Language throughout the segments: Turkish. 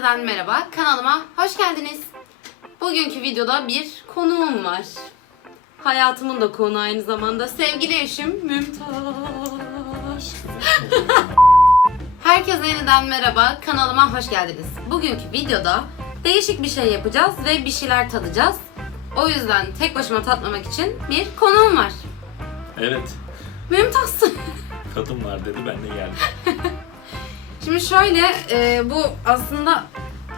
yeniden merhaba. Kanalıma hoş geldiniz. Bugünkü videoda bir konuğum var. Hayatımın da konu aynı zamanda. Sevgili eşim Mümtaz. Herkese yeniden merhaba. Kanalıma hoş geldiniz. Bugünkü videoda değişik bir şey yapacağız ve bir şeyler tadacağız. O yüzden tek başıma tatmamak için bir konuğum var. Evet. Mümtaz. Kadın var dedi ben de geldim. Şimdi şöyle, e, bu aslında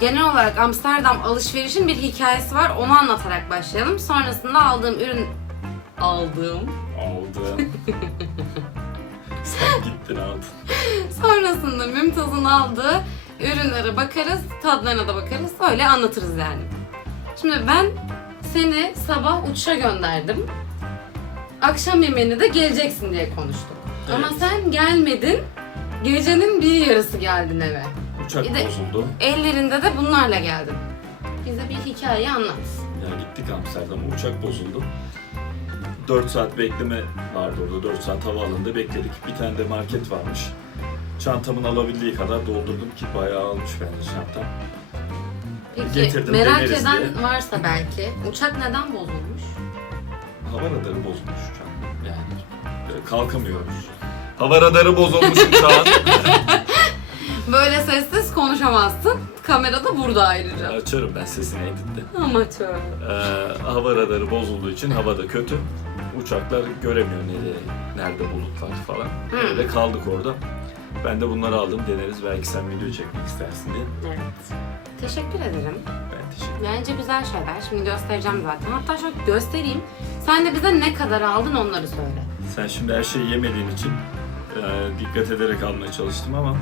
genel olarak Amsterdam alışverişin bir hikayesi var. Onu anlatarak başlayalım. Sonrasında aldığım ürün... Aldığım? Aldım. Sen gittin aldın. Sonrasında Mümtaz'ın aldığı ürünlere bakarız, tadlarına da bakarız. Öyle anlatırız yani. Şimdi ben seni sabah uçuşa gönderdim. Akşam yemeğine de geleceksin diye konuştuk. Ama Evet. sen gelmedin. Gecenin bir yarısı geldin eve. Uçak Bir de- bozuldu. Ellerinde de bunlarla geldin. Bize bir hikaye anlat. Ya gittik Amsterdam'a uçak bozuldu. 4 saat bekleme vardı orada. 4 saat havaalanında bekledik. Bir tane de market varmış. Çantamın alabildiği kadar doldurdum ki bayağı almış bence çantam. Peki Getirdim, merak deneriz eden diye. varsa belki uçak neden bozulmuş? Hava radarı bozulmuş uçak. Yani e, kalkamıyoruz. Hava radarı bozulmuş uçağın. Böyle sessiz konuşamazsın. Kamera da burada ayrıca. Açarım ben sesini editte. Amatör. Ee, hava radarı bozulduğu için havada kötü. Uçaklar göremiyor nereye, nerede bulut var falan. Hı. Öyle kaldık orada. Ben de bunları aldım deneriz. Belki sen video çekmek istersin diye. Evet. Teşekkür ederim. Ben teşekkür Bence güzel şeyler. Şimdi göstereceğim zaten. Hatta şöyle göstereyim. Sen de bize ne kadar aldın onları söyle. Sen şimdi her şeyi yemediğin için e, dikkat ederek almaya çalıştım ama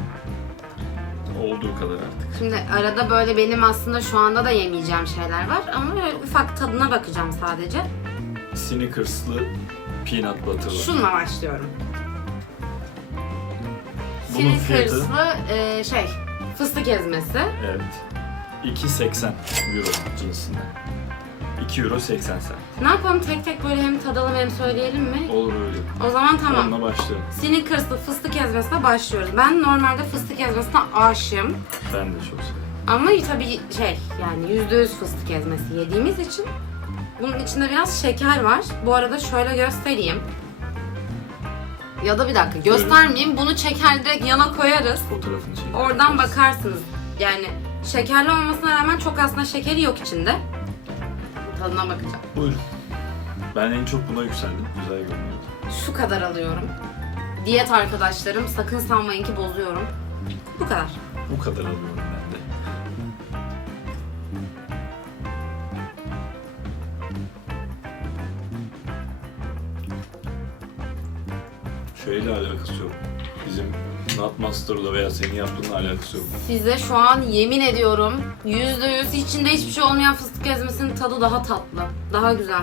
olduğu kadar artık. Şimdi arada böyle benim aslında şu anda da yemeyeceğim şeyler var. Ama böyle ufak tadına bakacağım sadece. Snickers'lı peanut butter'lı. Şununla başlıyorum. Bunun fiyatı Snickers'lı e, şey fıstık ezmesi. evet 2.80 euro cinsinden. 2 euro 80 cent. Ne yapalım tek tek böyle hem tadalım hem söyleyelim mi? Olur öyle. O zaman tamam. Onunla başlayalım. Snickers'lı fıstık ezmesine başlıyoruz. Ben normalde fıstık ezmesine aşığım. Ben de çok seviyorum. Ama tabii şey yani yüzde yüz fıstık ezmesi yediğimiz için bunun içinde biraz şeker var. Bu arada şöyle göstereyim. Ya da bir dakika göstermeyeyim. Bunu çeker direkt yana koyarız. Fotoğrafını çekelim. Oradan bakarsınız. Yani şekerli olmasına rağmen çok aslında şekeri yok içinde. Tadına bakacağım. Buyurun. Ben en çok buna yükseldim. Güzel görünüyor. Şu kadar alıyorum. Diyet arkadaşlarım sakın sanmayın ki bozuyorum. Bu kadar. Bu kadar alıyorum ben de. Şeyle alakası yok. Bizim Nutmaster'la veya senin yaptığınla alakası yok. Size şu an yemin ediyorum yüzde yüz içinde hiçbir şey olmayan fıstık ezmesinin tadı daha tatlı. Daha güzel.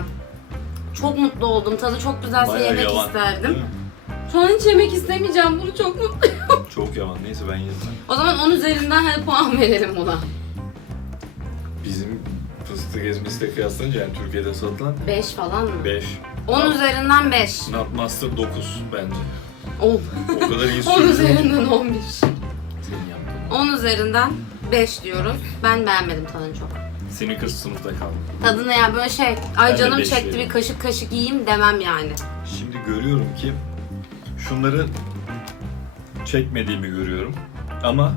Çok mutlu oldum. Tadı çok güzelse Bayağı yemek yavan. isterdim. Değil mi? Şu an hiç yemek istemeyeceğim. Bunu çok mutluyum. Çok yavan. Neyse ben yedim. o zaman 10 üzerinden hadi puan verelim buna. Bizim fıstık ezmesiyle kıyaslanınca yani Türkiye'de satılan 5 falan mı? 5. 10 üzerinden 5. Nutmaster 9 bence. 10. O kadar iyi 10 söylüyorum. üzerinden 11. Senin yaptığın. 10 üzerinden 5 diyoruz. Ben beğenmedim tadını çok. Snickers sınıfta kaldı. Tadını ya böyle şey, ay Ben de canım beş çekti veririm. bir kaşık kaşık yiyeyim demem yani. Şimdi görüyorum ki şunları çekmediğimi görüyorum. Ama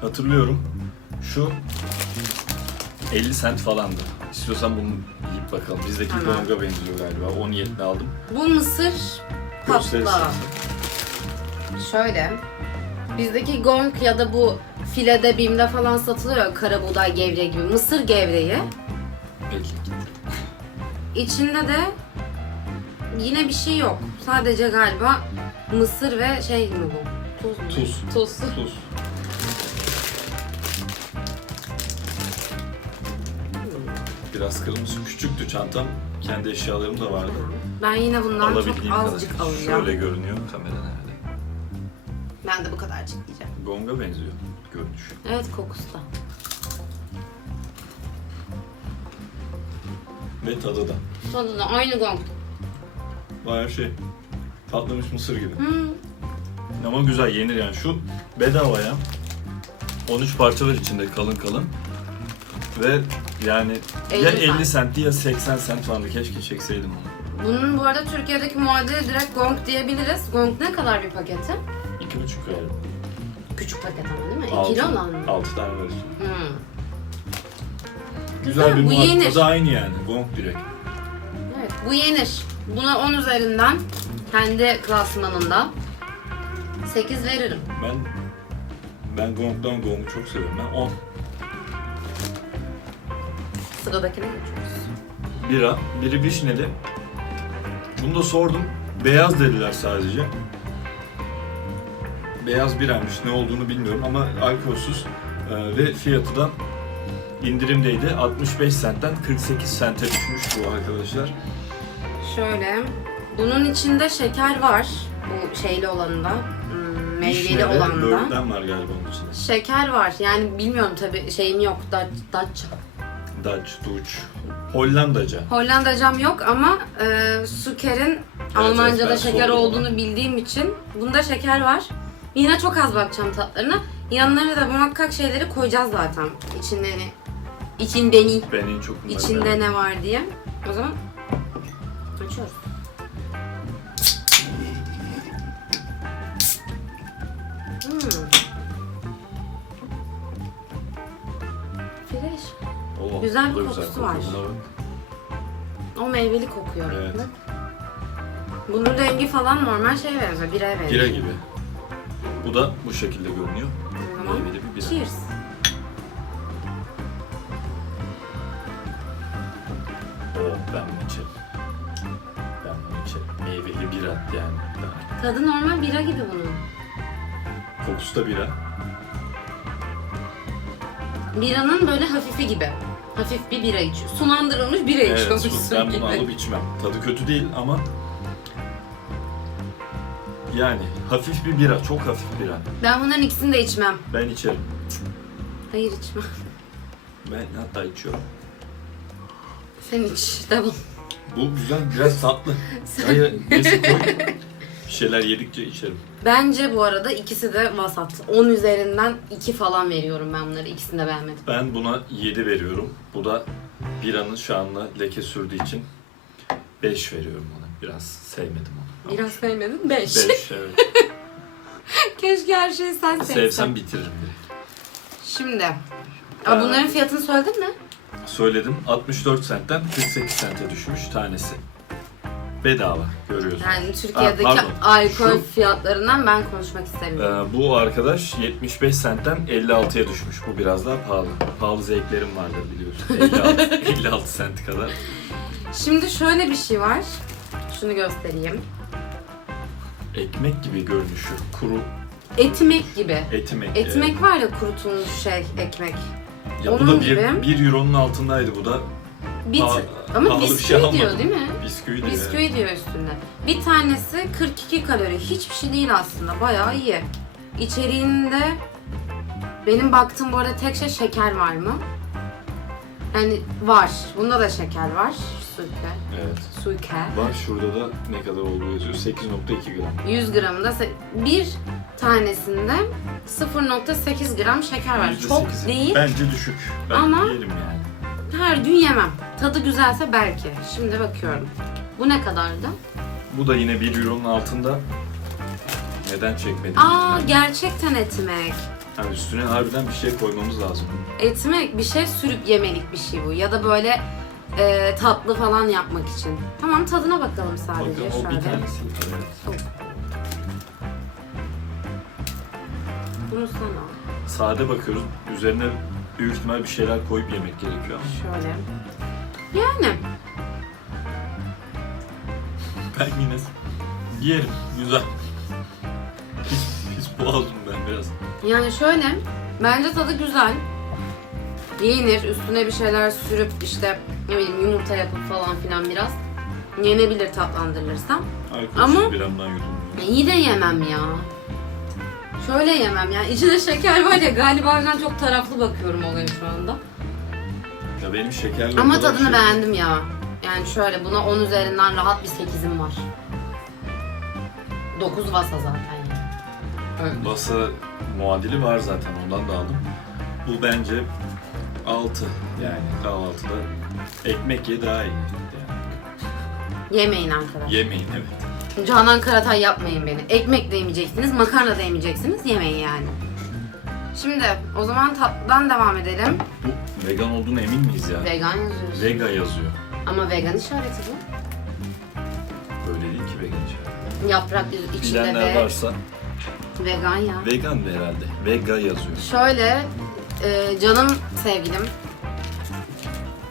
hatırlıyorum şu 50 cent falandı. İstiyorsan bunu yiyip bakalım. Bizdeki Tamam. benziyor galiba. 10 niyetine aldım. Bu mısır Gösterirsin. patla. Şöyle. Bizdeki gong ya da bu filede bimde falan satılıyor ya, kara buğday gevreği gibi. Mısır gevreği. İçinde de yine bir şey yok. Sadece galiba mısır ve şey mi bu? Tuz mu? Tuz. Tuz. Tuz. Biraz kırmızı küçüktü çantam. Kendi eşyalarım da vardı. Ben yine bundan çok Alabildiğim azıcık kadar. alacağım. Şöyle görünüyor kamera nerede? Ben de bu kadarcık diyeceğim. Gonga benziyor görünüş. Evet kokusu da. Ve tadı da. Tadı da aynı gong. Bayağı şey patlamış mısır gibi. Hmm. Ama güzel yenir yani şu bedavaya 13 parça var içinde kalın kalın. Ve yani 50 ya cent. 50 centti ya 80 cent falandı. Keşke çekseydim onu. Bunun bu arada Türkiye'deki muadili direkt gong diyebiliriz. Gong ne kadar bir paketi? 2,5 verdim. Küçük paket ama değil mi? Altı- İkili olan mı? 6 tane var. Hmm. Güzel, Güzel, bir bu muhabbet. yenir. Tadı aynı yani. Gong direkt. Evet, bu yenir. Buna 10 üzerinden kendi klasmanında 8 veririm. Ben ben Gong'dan Gong'u çok seviyorum. Ben 10. Sıradakine geçiyoruz. Bira. Biri vişneli. Bunu da sordum. Beyaz dediler sadece. Beyaz biraymış. Ne olduğunu bilmiyorum ama alkolsüz e, ve fiyatı da indirimdeydi. 65 centten 48 cente düşmüş bu arkadaşlar. Şöyle, bunun içinde şeker var. Bu şeyli olanında, hmm, meyveli Vişneli olanda. böğürtlen var galiba onun içinde. Şeker var. Yani bilmiyorum tabii şeyim yok. Da, Dacia. Dutch, Dutch. Hollandaca. Hollandacam yok ama e, Suker'in Almanca'da ben şeker sordum olduğunu bildiğim için bunda şeker var. Yine çok az bakacağım tatlarına. Yanlarına da muhakkak şeyleri koyacağız zaten. İçinde ne? İçinde ne? Ben en çok bunları İçinde ne var diye. O zaman açıyoruz. Hmm. Fresh. Oo, Güzel bu bir da kokusu var. Buna bak. O meyveli kokuyor. Evet. Bak. Bunun rengi falan normal şeye benziyor. Biraya benziyor. Bira gibi. Bu da bu şekilde görünüyor. O zaman Meyveli bir bira. cheers. Oo, ben bunu içerim. Ben bunu içerim. Meyveli bira yani. Tadı normal bira gibi bunun. Kokusu da bira. Biranın böyle hafifi gibi. Hafif bir bira içiyor. Sulandırılmış bira Evet, içiyormuşsun ben gibi. bunu alıp içmem. Tadı kötü değil ama yani hafif bir bira, çok hafif bira. Ben bunların ikisini de içmem. Ben içerim. Hayır içmem. Ben hatta içiyorum. Sen iç. Devam. Bu güzel, biraz tatlı. Hayır, neyse koy. Bir şeyler yedikçe içerim. Bence bu arada ikisi de vasat. 10 üzerinden 2 falan veriyorum ben bunları. İkisini de beğenmedim. Ben buna 7 veriyorum. Bu da biranın şanına leke sürdüğü için 5 veriyorum ona. Biraz sevmedim onu. Biraz sevmedin. 5. 5 evet. Keşke her şeyi sen sevsen. Sevsem bitiririm direkt. Şimdi. Aa, bunların fiyatını söyledin mi? Söyledim 64 centten 48 cente düşmüş tanesi. Bedava görüyorsunuz. Yani Türkiye'deki pardon. alkol Şu- fiyatlarından ben konuşmak istemiyorum. Ee, bu arkadaş 75 centten 56'ya düşmüş. Bu biraz daha pahalı. Pahalı zevklerim vardır biliyorsun. 56, 56 cent kadar. Şimdi şöyle bir şey var. Şunu göstereyim. Ekmek gibi görünüşü. Kuru Etmek gibi. etimek. Etmek var ya kurutulmuş şey ekmek. Ya bu onun da bir, gibi. bir euronun altındaydı bu da. Bir Pahalı- ama pahalı bir bisküvi şey diyor almadım. değil mi? Bisküvi diyor. Bisküvi diyor üstünde. Bir tanesi 42 kalori. Hiçbir şey değil aslında. Bayağı iyi. İçeriğinde benim baktığım bu arada tek şey şeker var mı? Yani var. Bunda da şeker var. Suke. Evet. Suke. Var şurada da ne kadar olduğu yazıyor. 8.2 gram. 100 gramında se- bir tanesinde 0.8 gram şeker var. Çok %8'i. değil. Bence düşük. Ben Ama- yerim yani. Her gün yemem. Tadı güzelse belki. Şimdi bakıyorum. Bu ne kadardı? Bu da yine 1 euronun altında. Neden çekmedim? Aa bilmiyorum. gerçekten etmek. Yani üstüne harbiden bir şey koymamız lazım. Etmek bir şey sürüp yemelik bir şey bu. Ya da böyle e, tatlı falan yapmak için. Tamam tadına bakalım sadece Bakın o şöyle. bir tanesi. Evet. Bunu sana al. Sade bakıyoruz. Üzerine büyük ihtimal bir şeyler koyup yemek gerekiyor Şöyle. Yani ben yine yerim. Güzel. Pis, pis boğazım ben biraz. yani şöyle bence tadı güzel. Yenir. Üstüne bir şeyler sürüp işte ne bileyim yumurta yapıp falan filan biraz. Yenebilir tatlandırılırsam. Alkolsüz Ama- bir andan yudum. İyi de yemem ya. Şöyle yemem ya. İçinde şeker var ya galiba ben çok taraflı bakıyorum olaya şu anda. Ya benim şekerli Ama tadını şey- beğendim ya. Yani şöyle buna 10 üzerinden rahat bir 8'im var. 9 vasa zaten yani. Basa muadili var zaten ondan da aldım. Bu bence 6 yani kahvaltıda ekmek ye daha iyi. Yemeyin arkadaşlar. Yemeyin evet. Canan Karatay yapmayın beni. Ekmek de yemeyeceksiniz, makarna da yemeyeceksiniz. Yemeyin yani. Şimdi o zaman tatlıdan devam edelim. Bu vegan olduğuna emin miyiz ya? Vegan yazıyoruz. Vega yazıyor. Ama vegan işareti bu. Böyle değil ki vegan içeride. Yaprak içinde Bilenler ve varsa vegan ya. vegan herhalde? Vega yazıyor. Şöyle e, canım sevgilim.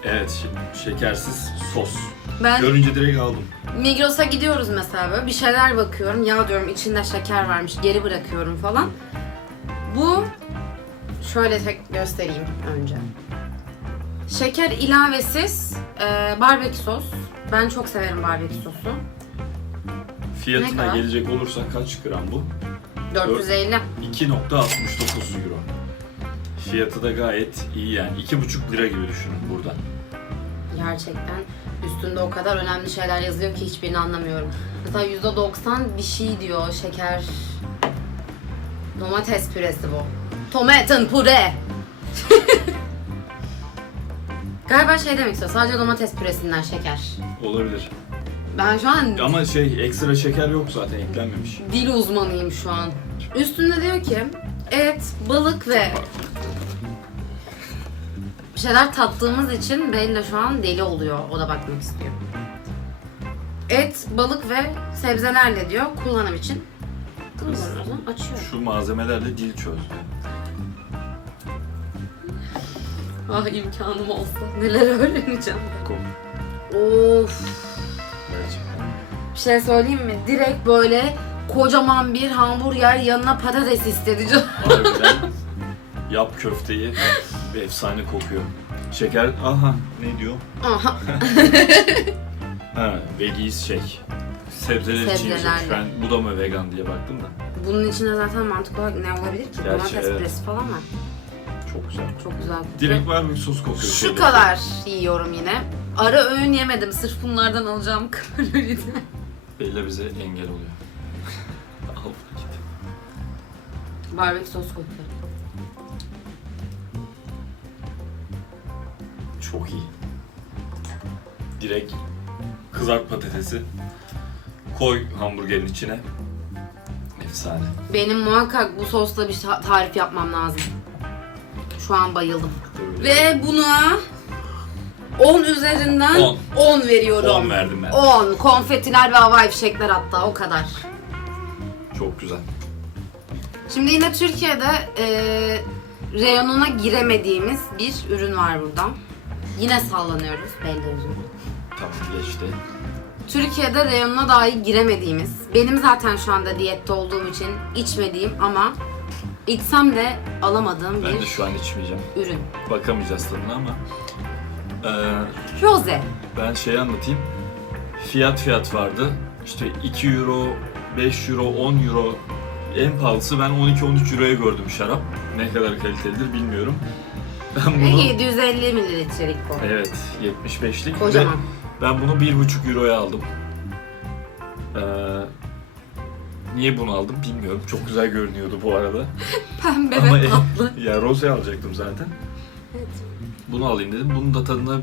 Evet şe- şekersiz sos. Ben Görünce direkt aldım. Migros'a gidiyoruz mesela böyle bir şeyler bakıyorum. Ya diyorum içinde şeker varmış geri bırakıyorum falan. Bu şöyle tek göstereyim önce. Şeker ilavesiz e, barbekü sos. Ben çok severim barbekü sosu. Ne Fiyatına kadar? gelecek olursak kaç gram bu? 450. 2.69 euro. Fiyatı da gayet iyi yani. 2,5 lira gibi düşünün buradan. Gerçekten üstünde o kadar önemli şeyler yazıyor ki hiçbirini anlamıyorum. Mesela %90 bir şey diyor şeker. Domates püresi bu. Tomaten püre. Galiba şey demek istiyor. Sadece domates püresinden şeker. Olabilir. Ben şu an Ama şey ekstra şeker yok zaten eklenmemiş. dil uzmanıyım şu an. Üstünde diyor ki et, balık ve şeyler tattığımız için Bella şu an deli oluyor. O da bakmak istiyor. Et, balık ve sebzelerle diyor kullanım için. Kız açıyor. Şu malzemelerle dil çözdü. Ah imkanım olsa neler öğreneceğim. Of. Bir şey söyleyeyim mi? Direkt böyle kocaman bir hamburger yanına patates istedi canım. Harbiden yap köfteyi bir efsane kokuyor. Şeker, aha ne diyor? Aha. Ha, veggies şey. Sebzeler için Sebzelerle. Ben bu da mı vegan diye baktım da. Bunun içinde zaten mantıklı olarak ne olabilir ki? Gerçi Domates evet. püresi falan var. Çok güzel. Çok güzel. Direkt var bir sos kokuyor. Şu şeyde. kadar yiyorum yine. Ara öğün yemedim sırf bunlardan alacağım kaloriden. Bella bize engel oluyor. Al git. Barbekü sos kokuyor. Çok iyi. Direkt kızart patatesi koy hamburgerin içine. Efsane. Benim muhakkak bu sosla bir ta- tarif yapmam lazım. Şu an bayıldım. Ve buna 10 üzerinden On. 10 veriyorum. 10 verdim ben. 10. Konfetiler ve havai fişekler hatta o kadar. Çok güzel. Şimdi yine Türkiye'de e, reyonuna giremediğimiz bir ürün var burada. Yine sallanıyoruz belli ürün. Tamam geçti. Türkiye'de reyonuna dahi giremediğimiz, benim zaten şu anda diyette olduğum için içmediğim ama içsem de alamadığım Ben de bir şu an içmeyeceğim. ürün. Bakamayacağız tadına ama. Ee, Rose. ben şey anlatayım. Fiyat fiyat vardı. İşte 2 euro, 5 euro, 10 euro. En pahalısı ben 12-13 euroya gördüm şarap. Ne kadar kalitelidir bilmiyorum. Ben bunu... 750 mililitrelik bu. Evet 75'lik. Kocaman. Ve ben bunu 1,5 euroya aldım. Ee, niye bunu aldım bilmiyorum. Çok güzel görünüyordu bu arada. Pembe Ama ve tatlı. ya rose alacaktım zaten. Evet. Bunu alayım dedim. Bunun da tadına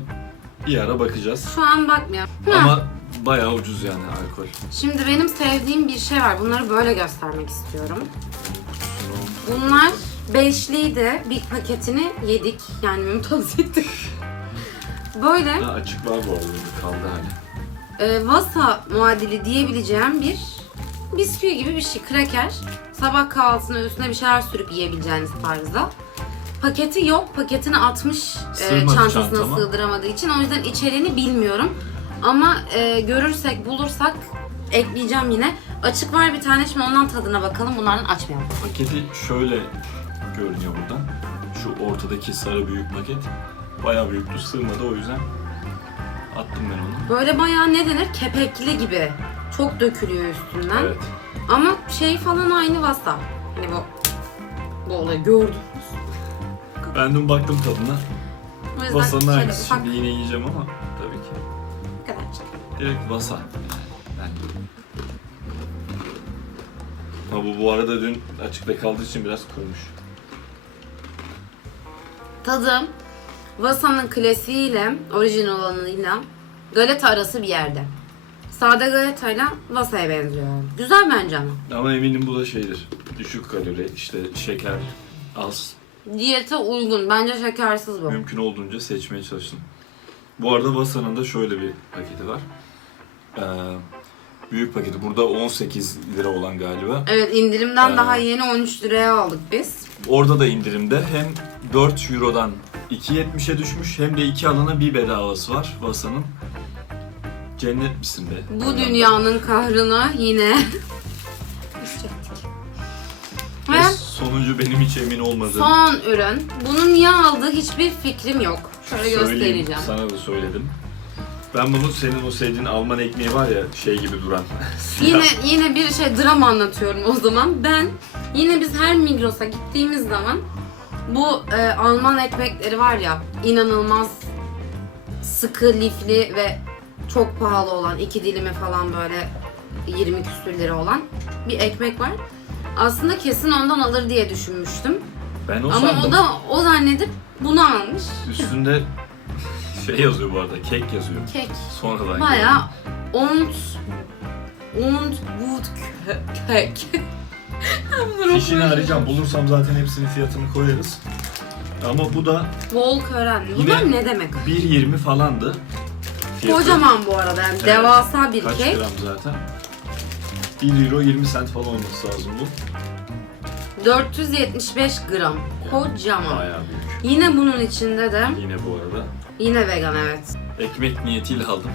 bir ara bakacağız. Şu an bakmıyorum. Ha, Ama bayağı ucuz yani alkol. Şimdi benim sevdiğim bir şey var. Bunları böyle göstermek istiyorum. Bunlar beşliydi. Bir paketini yedik. Yani mümtaz yedik. Böyle Ha, açık var bu arada kaldı hali. e, Vasa muadili diyebileceğim bir bisküvi gibi bir şey. Kraker. Sabah kahvaltısına üstüne bir şeyler sürüp yiyebileceğiniz tarzda. Paketi yok. Paketini atmış e, Sığmadı çantasına çantama. sığdıramadığı için. O yüzden içeriğini bilmiyorum. Ama e, görürsek, bulursak ekleyeceğim yine. Açık var bir tane. Şimdi ondan tadına bakalım. Bunlardan açmayalım. Paketi şöyle görünüyor buradan. Şu ortadaki sarı büyük paket. Bayağı büyüktü sığmadı o yüzden attım ben onu. Böyle bayağı ne denir? Kepekli gibi. Çok dökülüyor üstünden. Evet. Ama şey falan aynı Vasa. Hani bu bu olayı gördünüz. Ben dün baktım tadına. O yüzden Vasa'nın şöyle aynısı. ufak Şimdi yine yiyeceğim ama tabii ki. Direkt Vasa. Yani. Ama bu bu arada dün açıkta kaldığı için biraz kurumuş. Tadı Vasa'nın klasiğiyle orijinal olanıyla galeta arası bir yerde. Sade galetayla Vasa'ya benziyor. Güzel bence ama. Ama eminim bu da şeydir. Düşük kalori, işte şeker az. Diyete uygun. Bence şekersiz bu. Mümkün olduğunca seçmeye çalışın. Bu arada Vasa'nın da şöyle bir paketi var. Ee, büyük paketi. Burada 18 lira olan galiba. Evet indirimden Ee, daha yeni 13 liraya aldık biz. Orada da indirimde hem 4 Euro'dan 2.70'e düşmüş hem de iki alana bir bedavası var Vasa'nın. Cennet misin be? Bu dünyanın kahrına yine düşecektik. Ve Ve sonuncu benim hiç emin olmadığım. son ürün. Bunu niye aldığı hiçbir fikrim yok. Şöyle Söyleyeyim, göstereceğim. Sana da söyledim. Ben bunu senin o sevdiğin Alman ekmeği var ya şey gibi duran. Yine yine bir şey dram anlatıyorum o zaman. Ben yine biz her Migros'a gittiğimiz zaman bu e, Alman ekmekleri var ya inanılmaz sıkı lifli ve çok pahalı olan iki dilimi falan böyle 20 küsür lira olan bir ekmek var. Aslında kesin ondan alır diye düşünmüştüm. Ben o Ama sandım. o da o zannedip bunu almış. Üstünde şey yazıyor bu arada, kek yazıyor. Kek. Sonradan Baya und und gut kek. Fişini arayacağım. Bulursam zaten hepsinin fiyatını koyarız. Ama bu da Volkören. Bunlar Yine- ne demek? 1.20 falandı. Fiyatı. Kocaman bu arada yani Evet. devasa bir Kaç kek. gram zaten? 1 euro 20 cent falan olması lazım bu. 475 gram. Kocaman. Bayağı büyük. Yine bunun içinde de Yine bu arada. yine vegan evet. Ekmek niyetiyle aldım.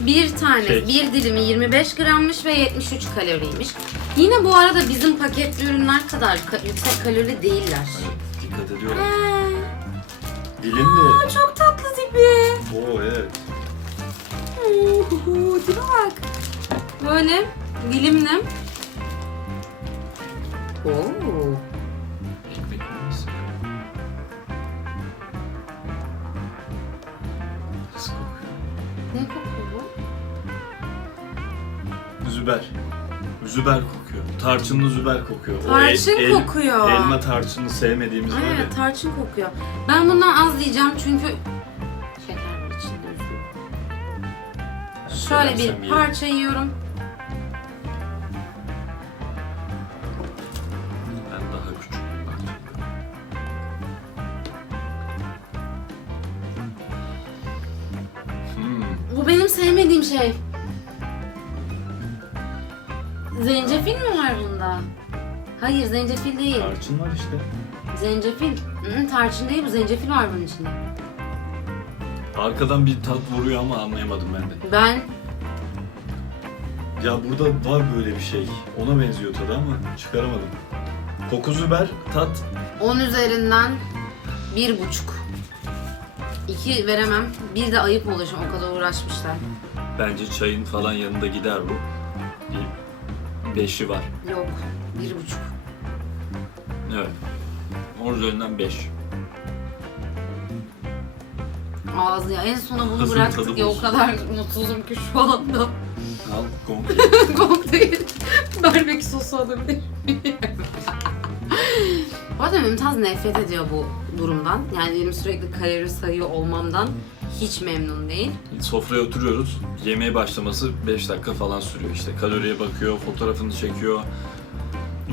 Bir tane, Kek. bir dilimi 25 grammış ve 73 kaloriymiş. Yine bu arada bizim paketli ürünler kadar ka- yüksek kalorili değiller. Evet, dikkat ediyorum. Aa, Dilimli. çok tatlı tipi. Oo evet. Tipe bak. Böyle dilimli. Oo. Züber. Züber kokuyor. Tarçınlı züber kokuyor. O Tarçın kokuyor. Elma tarçını sevmediğimiz. Aynen tarçın kokuyor. Ben bundan az diyeceğim çünkü şeker içinde üzüm. Şöyle bir yerim. parça yiyorum. Zencefil değil. Tarçın var işte. Zencefil. Hı, tarçın değil bu zencefil var bunun içinde. Arkadan bir tat vuruyor ama anlayamadım ben de. Ben Ya burada var böyle bir şey. Ona benziyor tadı ama çıkaramadım. Koku züber, tat 10 üzerinden bir buçuk. İki veremem. Bir de ayıp olur şimdi o kadar uğraşmışlar. bence çayın falan yanında gider bu. Bir beşi var. Yok. Bir buçuk. Evet. Onun üzerinden 5. Ağzı ya. En sona bunu Ağzın bıraktık ya o bozuldu. kadar mutsuzum ki şu anda. Al gong. Kokteyl. Barbekü sosu alabilir miyim? Bu arada Mümtaz nefret ediyor bu durumdan. Yani benim sürekli kalori sayıyor olmamdan hiç memnun değil. Sofraya oturuyoruz. Yemeğe başlaması 5 dakika falan sürüyor. İşte kaloriye bakıyor, fotoğrafını çekiyor.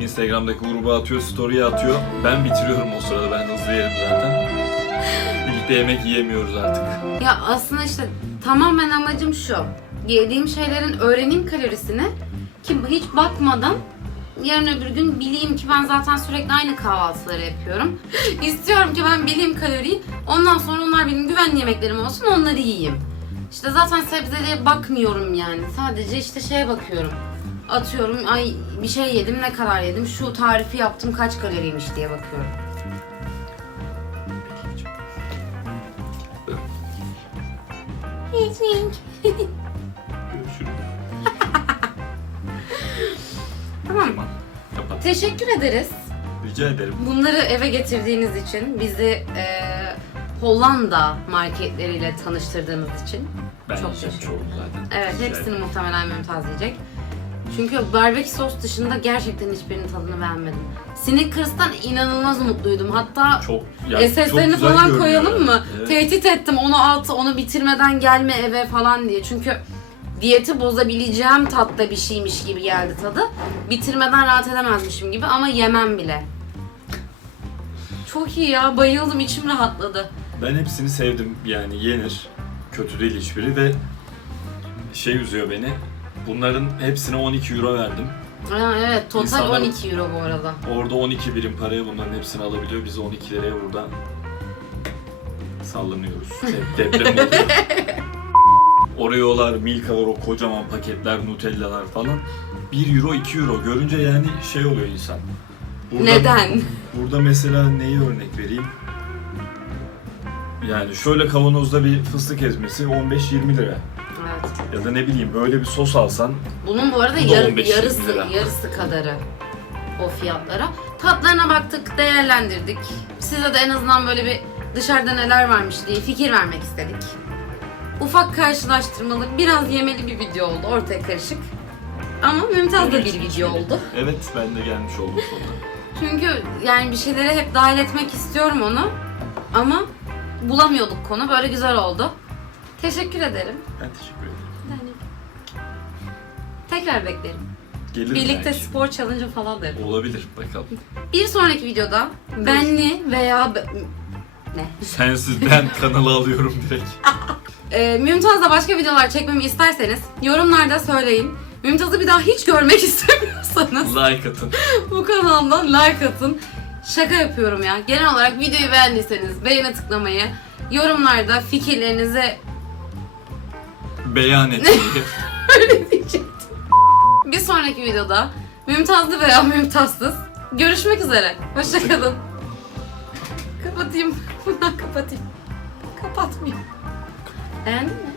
Instagram'daki gruba atıyor, story'e atıyor. Ben bitiriyorum o sırada. Ben hızlı yerim zaten. Birlikte yemek yiyemiyoruz artık. Ya aslında işte tamamen amacım şu. Yediğim şeylerin öğreneyim kalorisini ki hiç bakmadan yarın öbür gün bileyim ki ben zaten sürekli aynı kahvaltıları yapıyorum. İstiyorum ki ben bileyim kaloriyi. Ondan sonra onlar benim güvenli yemeklerim olsun onları yiyeyim. İşte zaten sebzelere bakmıyorum yani. Sadece işte şeye bakıyorum. Atıyorum ay bir şey yedim ne kadar yedim şu tarifi yaptım kaç kaloriymiş diye bakıyorum. Tamam. Kapat. Teşekkür ederiz. Rica ederim. Bunları eve getirdiğiniz için, bizi e, Hollanda marketleriyle tanıştırdığınız için. Ben Çok yiyeceğim teşekkür çoğunu zaten. Evet, hepsini muhtemelen Mümtaz yiyecek. Çünkü barbekü sos dışında gerçekten hiçbirinin tadını beğenmedim. Snickers'tan inanılmaz mutluydum. Hatta Çok ya, çok SS'lerini falan koyalım yani. mı? Evet. Tehdit ettim onu at, onu bitirmeden gelme eve falan diye. Çünkü diyeti bozabileceğim tatta bir şeymiş gibi geldi tadı. Bitirmeden rahat edemezmişim gibi ama yemem bile. Çok iyi ya, bayıldım, içim rahatladı. Ben hepsini sevdim yani yenir. Kötü değil hiçbiri ve şey üzüyor beni. Bunların hepsine 12 euro verdim. Ha, evet, total İnsanlar- 12 euro bu arada. Orada 12 birim paraya bunların hepsini alabiliyor. Biz 12 liraya buradan sallanıyoruz. Dep- Deprem oluyor. Oreo'lar, Milka'lar, o kocaman paketler, Nutella'lar falan. 1 euro, 2 euro görünce yani şey oluyor insan. Burada- Neden? Burada mesela neyi örnek vereyim? Yani şöyle kavanozda bir fıstık ezmesi 15-20 lira. Ya da ne bileyim böyle bir sos alsan Bunun bu arada Bu da yar- 15 yarısı lira. yarısı kadarı o fiyatlara. Tatlarına baktık, değerlendirdik. Size de en azından böyle bir dışarıda neler varmış diye fikir vermek istedik. Ufak karşılaştırmalı, biraz yemeli bir video oldu, ortaya karışık. Ama mümtaz da bir video oldu. Evet ben de gelmiş oldum sonunda. Çünkü yani bir şeylere hep dahil etmek istiyorum onu. Ama bulamıyorduk konu. Böyle güzel oldu. Teşekkür ederim. Ben teşekkür ederim. Yani tekrar beklerim. Gelirim Birlikte belki. spor challenge falan da yaparız. Olabilir bakalım. Bir sonraki videoda benli veya be- ne? Sensiz ben kanalı alıyorum direkt. Ee, Mümtaz'la başka videolar çekmemi isterseniz yorumlarda söyleyin. Mümtaz'ı bir daha hiç görmek istemiyorsanız Like atın. bu kanaldan like atın. Şaka yapıyorum ya. Genel olarak videoyu beğendiyseniz beğene tıklamayı, yorumlarda fikirlerinizi beyan ettiği. Öyle diyecektim. Bir sonraki videoda mümtazlı veya mümtazsız görüşmek üzere. Hoşçakalın. Kapatayım. Bundan kapatayım. Kapatmayayım. Beğendin mi?